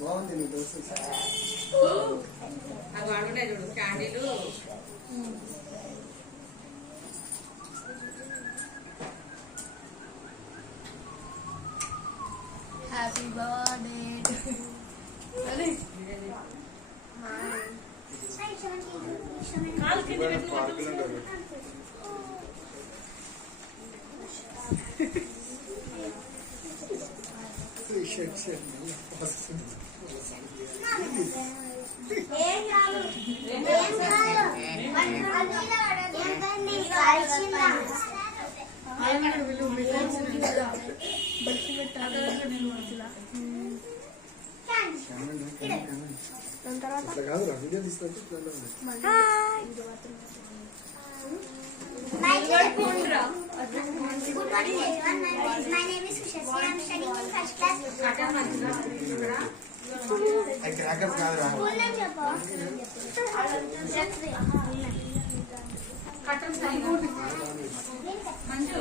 బాగుంది నీ దోశ. అవి వాడుకుంటాయి చూడు క్యాండీలు. Happy birthday Good morning everyone, my name is Kushasi. I am studying in first class. Full name చెప్పు. మంజు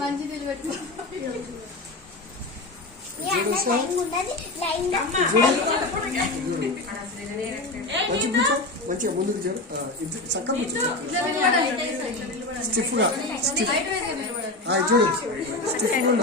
మంచి నిలబెట్టుకో మంచిగా ముందుకు చేరు చక్కగా స్టిఫ్గా చూడు స్టిఫ్గా